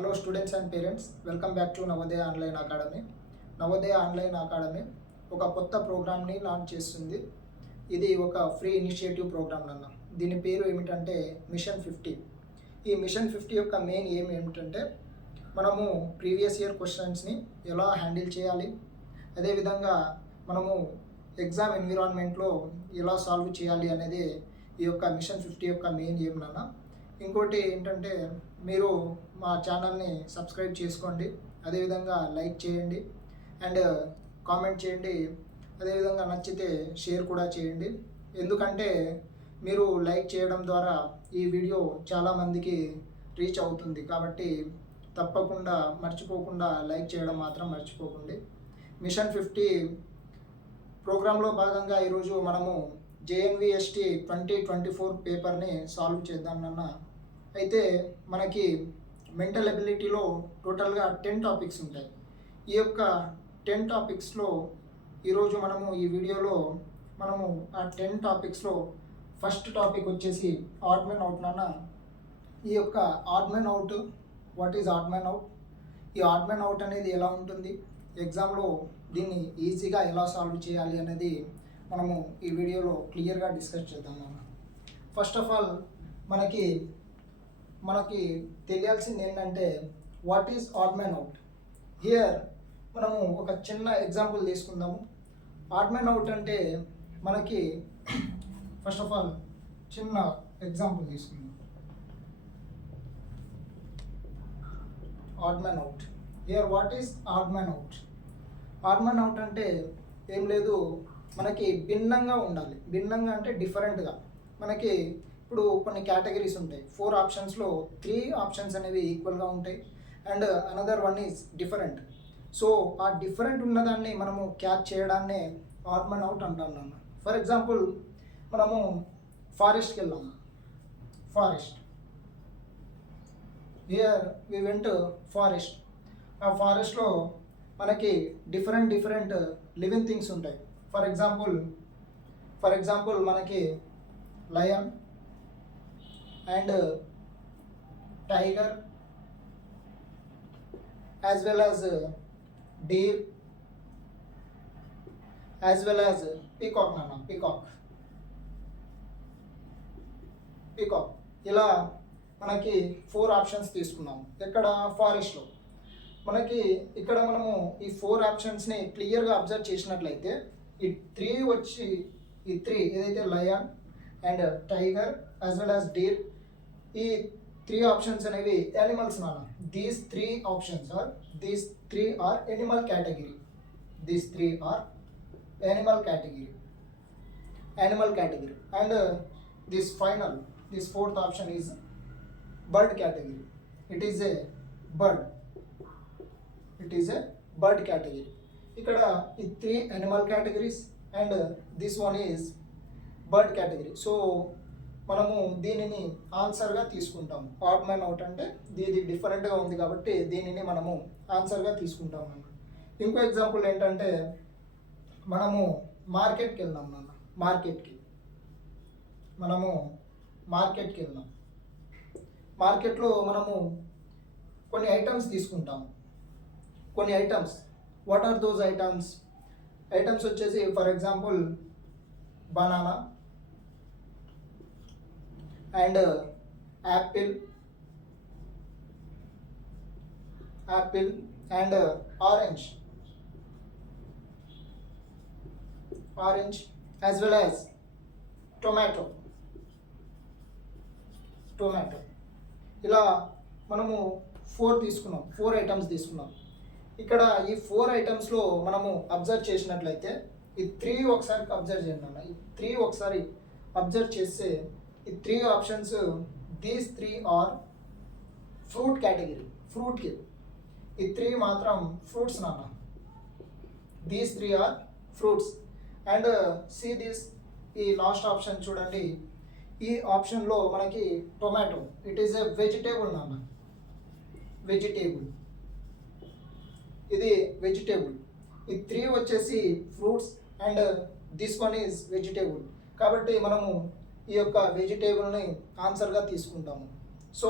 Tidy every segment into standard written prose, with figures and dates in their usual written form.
Hello students and parents, welcome back to Navodaya Online Academy. Navodaya Online Academy ఒక కొత్త ప్రోగ్రామ్ని launch చేస్తుంది. ఇది ఒక ఫ్రీ ఇనిషియేటివ్ ప్రోగ్రామ్ అన్న. దీని పేరు ఏమిటంటే మిషన్ 50. ఈ మిషన్ 50 యొక్క మెయిన్ ఎయిమ్ ఏమిటంటే మనము ప్రీవియస్ ఇయర్ క్వశ్చన్స్ని ఎలా హ్యాండిల్ చేయాలి, అదేవిధంగా మనము ఎగ్జామ్ ఎన్విరాన్మెంట్లో ఎలా సాల్వ్ చేయాలి అనేది ఈ యొక్క మిషన్ 50 యొక్క మెయిన్ ఎయిమ్ అన్న. ఇంకోటి ఏంటంటే మీరు మా ఛానల్ని సబ్స్క్రైబ్ చేసుకోండి, అదేవిధంగా లైక్ చేయండి అండ్ కామెంట్ చేయండి, అదేవిధంగా నచ్చితే షేర్ కూడా చేయండి. ఎందుకంటే మీరు లైక్ చేయడం ద్వారా ఈ వీడియో చాలామందికి రీచ్ అవుతుంది, కాబట్టి తప్పకుండా మర్చిపోకుండా లైక్ చేయడం మాత్రం మర్చిపోకండి. మిషన్ 50 ప్రోగ్రాంలో భాగంగా ఈరోజు మనము JNVST 2024 పేపర్ని సాల్వ్ చేద్దామన్న. అయితే మనకి మెంటల్ ఎబిలిటీలో టోటల్గా 10 టాపిక్స్ ఉంటాయి. ఈ యొక్క 10 టాపిక్స్లో ఈరోజు మనము ఈ వీడియోలో మనము ఆ 10 టాపిక్స్లో ఫస్ట్ టాపిక్ వచ్చేసి ఆడ్ మ్యాన్ అవుట్ నాన్న. ఈ యొక్క add man out, what is odd man out, ఈ ఆడ్ మ్యాన్ అవుట్ అనేది ఎలా ఉంటుంది, ఎగ్జామ్లో దీన్ని ఈజీగా ఎలా సాల్వ్ చేయాలి అనేది మనము ఈ వీడియోలో క్లియర్గా డిస్కస్ చేద్దాం నాన్న. ఫస్ట్ ఆఫ్ ఆల్ మనకి తెలియాల్సింది ఏంటంటే what is odd man out. Here మనము ఒక చిన్న ఎగ్జాంపుల్ తీసుకుందాము. ఆడ్ మ్యాన్ అవుట్ అంటే మనకి ఫస్ట్ ఆఫ్ ఆల్ చిన్న ఎగ్జాంపుల్ తీసుకుందాం. Add man out. Here what is odd man out. Odd man out అంటే ఏం లేదు, మనకి భిన్నంగా ఉండాలి. భిన్నంగా అంటే డిఫరెంట్గా. మనకి ఇప్పుడు కొన్ని కేటగిరీస్ ఉంటాయి. 4 ఆప్షన్స్లో 3 ఆప్షన్స్ అనేవి ఈక్వల్గా ఉంటాయి and another one is different. So ఆ డిఫరెంట్ ఉన్నదాన్ని మనము క్యాచ్ చేయడాన్నే ఆడ్ మ్యాన్ అవుట్ అంటాం నాన్న. ఫర్ ఎగ్జాంపుల్ మనము ఫారెస్ట్కి వెళ్ళాము. Forest, here we went forest. ఆ ఫారెస్ట్లో మనకి డిఫరెంట్ లివింగ్ థింగ్స్ ఉంటాయి. ఫర్ ఎగ్జాంపుల్ మనకి lion and tiger as well as deer as well as peacock నాన్న. పీకాక్ ఇలా మనకి 4 ఆప్షన్స్ తీసుకున్నాము. ఎక్కడ ఫారెస్ట్లో మనకి ఇక్కడ మనము ఈ 4 ఆప్షన్స్ని క్లియర్గా అబ్జర్వ్ చేసినట్లయితే ఈ 3 ఏదైతే lion and tiger as well as deer, ఈ 3 ఆప్షన్స్ అనేవి యానిమల్స్ నాన్న. These 3 are animal category. And this fourth option is bird category. It is a bird category. ఇక్కడ ఈ 3 animal categories and this one is bird category. So మనము దీనిని ఆన్సర్గా తీసుకుంటాము. Add man out అంటే ఇది డిఫరెంట్గా ఉంది కాబట్టి దీనిని మనము ఆన్సర్గా తీసుకుంటాము అన్న. ఇంకో ఎగ్జాంపుల్ ఏంటంటే మనము మార్కెట్కి వెళ్దాం నాన్న. మార్కెట్కి వెళ్దాం. మార్కెట్లో మనము కొన్ని ఐటమ్స్ తీసుకుంటాము. కొన్ని items, what are those items వచ్చేసి for example banana and apple and orange as well as tomato. ఇలా మనము 4 ఐటమ్స్ తీసుకున్నాం. ఇక్కడ ఈ 4 ఐటమ్స్లో మనము అబ్జర్వ్ చేసినట్లయితే ఈ 3 ఒకసారి అబ్జర్వ్ చేయండి అన్న. ఈ 3 ఒకసారి అబ్జర్వ్ చేస్తే ఈ 3 options, these 3 are fruit category. ఫ్రూట్కి ఈ 3 మాత్రం ఫ్రూట్స్ నాన్న. These 3 are fruits. And see this, ఈ లాస్ట్ ఆప్షన్ చూడండి. ఈ ఆప్షన్లో మనకి tomato, it is a vegetable నాన్న. ఇది వెజిటేబుల్. ఈ 3 వచ్చేసి fruits and this one is vegetable. కాబట్టి మనము ఈ యొక్క వెజిటేబుల్ని ఆన్సర్గా తీసుకుంటాము. So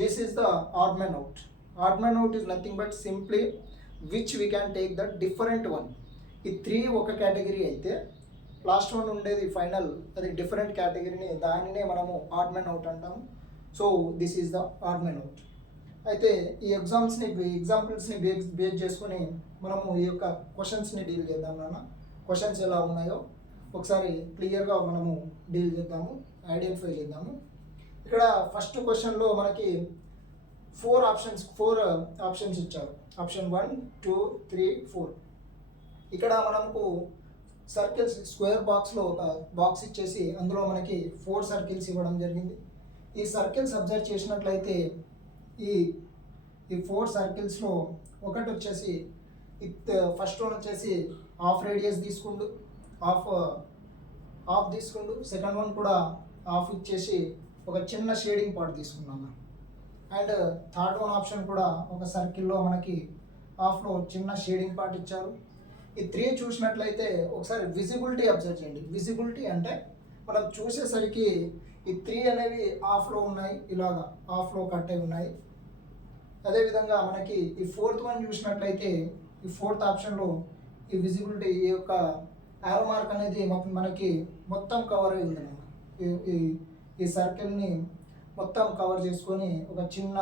this is the odd man out. Odd man out is nothing but simply which we can take the different one. ఈ 3 ఒక కేటగిరీ అయితే లాస్ట్ వన్ ఉండేది ఫైనల్, అది డిఫరెంట్ కేటగిరీని, దానినే మనము ఆడ్ మ్యాన్ అవుట్ అంటాము. So this is the odd man out. అయితే ఈ ఎగ్జాంపుల్స్ని బేస్ చేసుకొని మనము ఈ యొక్క క్వశ్చన్స్ని డీల్ చేద్దాం. నాన్న క్వశ్చన్స్ ఎలా ఉన్నాయో ఒకసారి క్లియర్గా మనము డీల్ చేద్దాము, ఐడెంటిఫై చేద్దాము. ఇక్కడ ఫస్ట్ క్వశ్చన్లో మనకి 4 ఆప్షన్స్ ఇచ్చారు. ఆప్షన్ 1, 2, 3, 4. ఇక్కడ మనకు సర్కిల్స్ స్క్వేర్ బాక్స్లో ఒక బాక్స్ ఇచ్చేసి అందులో మనకి 4 సర్కిల్స్ ఇవ్వడం జరిగింది. ఈ సర్కిల్స్ అబ్జర్వ్ చేసినట్లయితే ఈ 4 సర్కిల్స్లో ఒకటి వచ్చేసి ఫస్ట్ వన్ వచ్చేసి హాఫ్ రేడియస్ తీసుకుంటూ హాఫ్ తీసుకుంటూ, సెకండ్ వన్ కూడా హాఫ్ ఇచ్చేసి ఒక చిన్న షేడింగ్ పార్ట్ తీసుకున్నాను. అండ్ థర్డ్ వన్ ఆప్షన్ కూడా ఒక సర్కిల్లో మనకి హాఫ్లో చిన్న షేడింగ్ పార్ట్ ఇచ్చారు. ఈ 3 చూసినట్లయితే ఒకసారి విజిబిలిటీ అబ్జర్వ్ చేయండి. విజిబిలిటీ అంటే మనం చూసేసరికి ఈ 3 అనేవి హాఫ్లో ఉన్నాయి, ఇలాగా హాఫ్లో కట్ అయి ఉన్నాయి. అదేవిధంగా మనకి ఈ 4th వన్ చూసినట్లయితే ఈ 4th ఆప్షన్లో ఈ విజిబిలిటీ, ఈ యొక్క యారో మార్క్ అనేది మనకి మొత్తం కవర్ అయి ఉంది. ఈ సర్కిల్ని మొత్తం కవర్ చేసుకొని ఒక చిన్న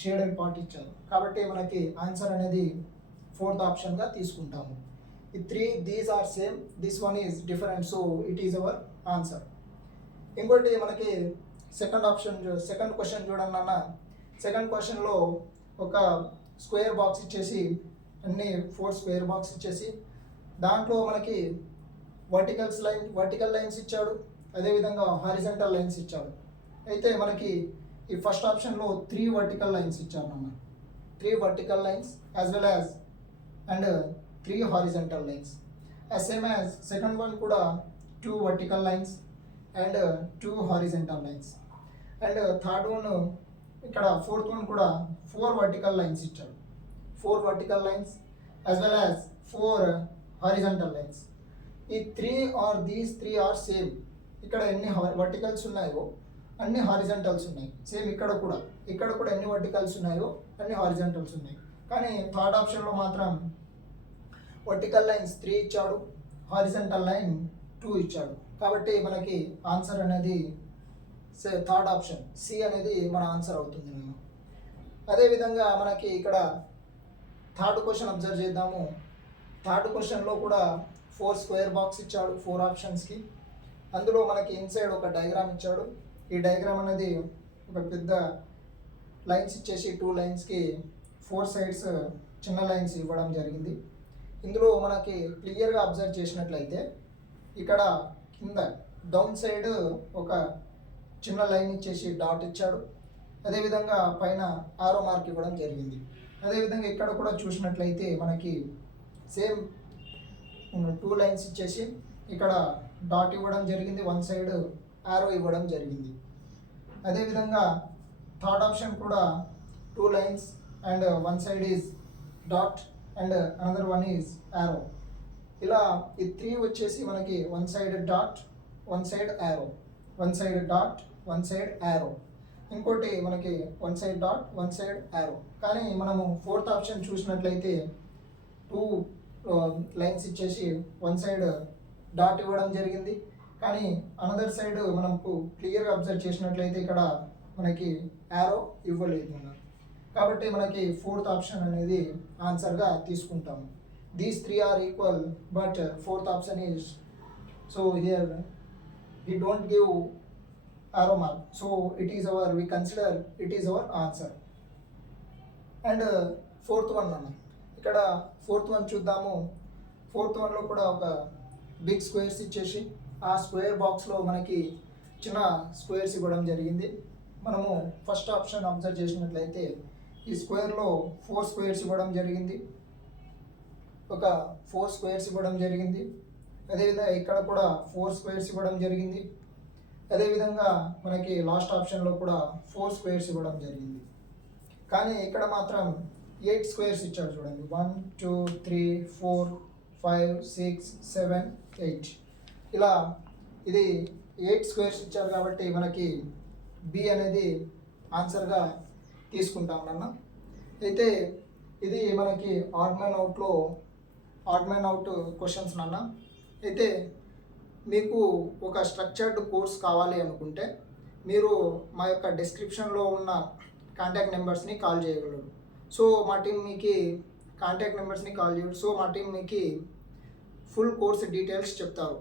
షేడెడ్ పార్ట్ ఇచ్చారు. కాబట్టి మనకి ఆన్సర్ అనేది 4th ఆప్షన్గా తీసుకుంటాము. ఈ 3 these are same, this one is different, so it is our answer. ఇంకోటి మనకి సెకండ్ క్వశ్చన్ చూడండి అన్న. సెకండ్ క్వశ్చన్లో ఒక స్క్వేర్ బాక్స్ ఇచ్చేసి, అన్ని 4 స్క్వేర్ బాక్స్ ఇచ్చేసి దాంట్లో మనకి వర్టికల్ లైన్స్ ఇచ్చాడు, అదేవిధంగా హారిజంటల్ లైన్స్ ఇచ్చాడు. అయితే మనకి ఈ ఫస్ట్ ఆప్షన్లో 3 వర్టికల్ లైన్స్ ఇచ్చారు అన్న. 3 vertical lines as well as and 3 horizontal lines. As same as second one కూడా 2 vertical lines and 2 horizontal lines. And third one ఇక్కడ 4th వన్ కూడా 4 వర్టికల్ లైన్స్ ఇచ్చాడు. 4 vertical lines as well as 4 horizontal lines. ఈ 3 are same. ఇక్కడ ఎన్ని verticals ఉన్నాయో అన్ని హారిజంటల్స్ ఉన్నాయి. సేమ్ ఇక్కడ కూడా ఎన్ని వర్టికల్స్ ఉన్నాయో అన్ని హారిజంటల్స్ ఉన్నాయి. కానీ థర్డ్ ఆప్షన్లో మాత్రం వర్టికల్ లైన్స్ 3 ఇచ్చాడు, హారిజంటల్ లైన్ 2 ఇచ్చాడు. కాబట్టి మనకి ఆన్సర్ అనేది థర్డ్ ఆప్షన్ సి అనేది మన ఆన్సర్ అవుతుంది. అదేవిధంగా మనకి ఇక్కడ థర్డ్ క్వశ్చన్ అబ్జర్వ్ చేద్దాము. థర్డ్ క్వశ్చన్లో కూడా 4 స్క్వేర్ బాక్స్ ఇచ్చాడు 4 ఆప్షన్స్కి. అందులో మనకి ఇన్సైడ్ ఒక డయాగ్రామ్ ఇచ్చాడు. ఈ డయాగ్రామ్ అనేది ఒక పెద్ద లైన్స్ ఇచ్చేసి 2 లైన్స్కి 4 సైడ్స్ చిన్న లైన్స్ ఇవ్వడం జరిగింది. ఇందులో మనకి క్లియర్గా అబ్జర్వ్ చేసినట్లయితే ఇక్కడ కింద డౌన్ సైడ్ ఒక చిన్న లైన్ ఇచ్చేసి డాట్ ఇచ్చాడు. అదేవిధంగా పైన ఆరో మార్క్ ఇవ్వడం జరిగింది. అదేవిధంగా ఇక్కడ కూడా చూసినట్లయితే మనకి సేమ్ 2 లైన్స్ ఇచ్చేసి ఇక్కడ డాట్ ఇవ్వడం జరిగింది, 1 సైడ్ ఆరో ఇవ్వడం జరిగింది. అదేవిధంగా థర్డ్ ఆప్షన్ కూడా 2 lines and 1 side is dot and another one is ఆరో. ఇలా ఈ 3 వచ్చేసి మనకి 1 సైడ్ డాట్ 1 సైడ్ ఆరో, 1 సైడ్ డాట్ 1 సైడ్ ఆరో, ఇంకోటి మనకి 1 సైడ్ డాట్ 1 సైడ్ ఆరో. కానీ మనము 4th ఆప్షన్ చూసినట్లయితే 2 లైన్స్ ఇచ్చేసి 1 సైడ్ డాట్ ఇవ్వడం జరిగింది. కానీ అనదర్ సైడ్ మనకు క్లియర్గా అబ్జర్వ్ చేసినట్లయితే ఇక్కడ మనకి యారో ఇవ్వలేదు. కాబట్టి మనకి 4th ఆప్షన్ అనేది ఆన్సర్గా తీసుకుంటాము. These 3 are equal but 4th option is, so here we don't give arrow mark, so we consider it is our answer. And 4th one అన్న, ఇక్కడ 4th one చూద్దాము. 4th వన్లో కూడా ఒక బిగ్ స్క్వేర్స్ ఇచ్చేసి ఆ స్క్వేర్ బాక్స్లో మనకి చిన్న స్క్వేర్స్ ఇవ్వడం జరిగింది. మనము ఫస్ట్ ఆప్షన్ అబ్జర్వ్ చేసినట్లయితే ఈ స్క్వేర్లో 4 స్క్వేర్స్ ఇవ్వడం జరిగింది, ఒక 4 స్క్వేర్స్ ఇవ్వడం జరిగింది. అదేవిధంగా ఇక్కడ కూడా 4 స్క్వేర్స్ ఇవ్వడం జరిగింది. అదేవిధంగా మనకి లాస్ట్ ఆప్షన్లో కూడా 4 స్క్వేర్స్ ఇవ్వడం జరిగింది. కానీ ఇక్కడ మాత్రం 8 స్క్వేర్స్ ఇచ్చాడు చూడండి. 1 2 3 4 5 6 7 8 ఇలా ఇది 8 స్క్వేర్స్ ఇచ్చారు. కాబట్టి మనకి బి అనేది ఆన్సర్గా తీసుకుంటాం నాన్న. అయితే ఇది మనకి ఆడ్ మ్యాన్ అవుట్ క్వశ్చన్స్ నాన్న. అయితే మీకు ఒక స్ట్రక్చర్డ్ కోర్స్ కావాలి అనుకుంటే మీరు మా యొక్క డిస్క్రిప్షన్లో ఉన్న కాంటాక్ట్ నెంబర్స్ని కాల్ చేయగలరు. సో మా టీం మీకు కాంటాక్ట్ నెంబర్స్ని కాల్ చేయరు. సో మా టీం మీకు ఫుల్ కోర్స్ డీటెయిల్స్ చెప్తారు.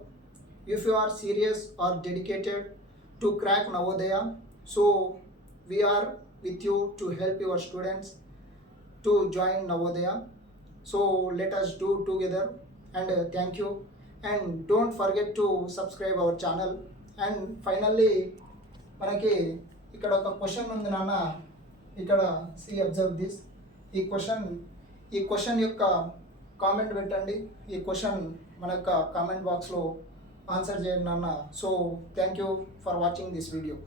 If you are serious or dedicated to crack Navodaya, so we are with you to help your students to join Navodaya. So let us do together, and thank you, and don't forget to subscribe our channel. And finally మనకి ఇక్కడ ఒక question ఉంది నాన్న. ఇక్కడ observe this. ఈ question యొక్క comment పెట్టండి. ఈ క్వశ్చన్ మన యొక్క కామెంట్ బాక్స్లో ఆన్సర్ చేయండి నాన్న. So thank you for watching this video.